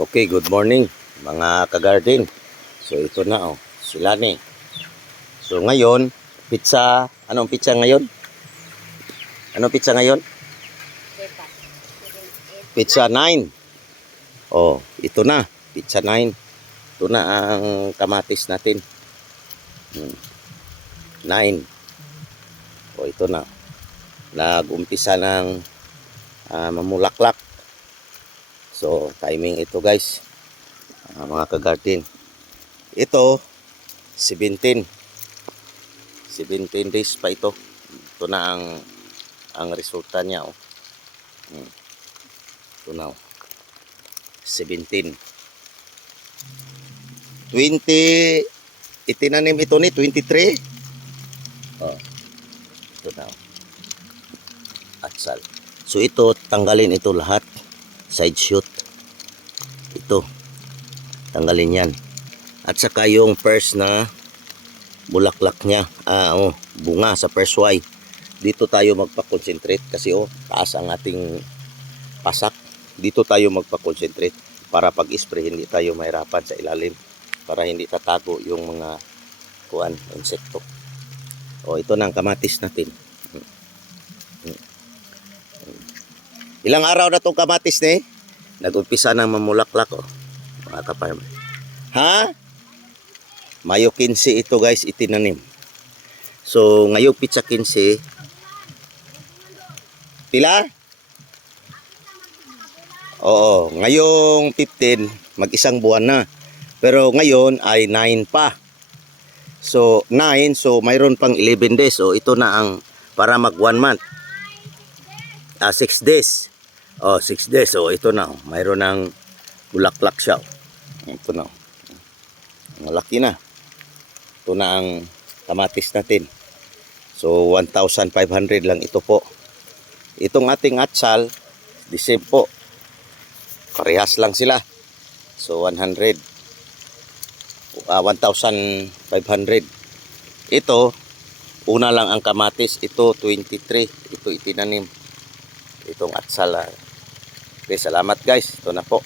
Okay, good morning mga ka-garden. So ito na oh, sila ni. So ngayon, pizza, anong pizza ngayon? Anong pizza ngayon? Pizza 9. Oh, ito na, pizza 9. Ito na ang kamatis natin. Hmm. 9. Oh, ito na. Nag-umpisa ng ah, mamulaklak. So, timing ito guys. Ah, mga ka-garden. Ito, 17. 17 days pa ito. Ito na ang ang resulta niya. Oh. Hmm. Ito na. Oh. 17. 20 itinanim ito ni 23. Oh. Ito na. oh. Atsal. So ito tanggalin ito lahat side shoot. Ito. Tanggalin yan. At saka yung first na bulaklak niya. Ah, oh, bunga sa first Y. Dito tayo magpa-concentrate kasi oh, taas ang ating pasak. Dito tayo magpa-concentrate para pag-spray hindi tayo mahirapan sa ilalim para hindi tatago yung mga kuan insekto. Oh, ito na ang kamatis natin. Ilang araw na tong kamatis ni? Nag-umpisa na mamulaklak oh. Mga kaparmer. Ha? Mayo 15 ito guys itinanim. So ngayong pizza 15 Pila? Oo, ngayong 15 mag-isang buwan na. Pero ngayon ay 9 pa. So 9 so mayroon pang 11 days. So ito na ang para mag 1 month. Ah 6 days. Oh, 6 days. So ito na, mayroon ng bulaklak siya. Ito na. Malaki na. Ito na ang kamatis natin. So 1,500 lang ito po. Itong ating atsal, the same po. Parehas lang sila. So 100. Ah, 1,500. Ito, una lang ang kamatis. Ito 23. Ito itinanim. Itong atsal. ah. Okay, salamat guys. Ito na po.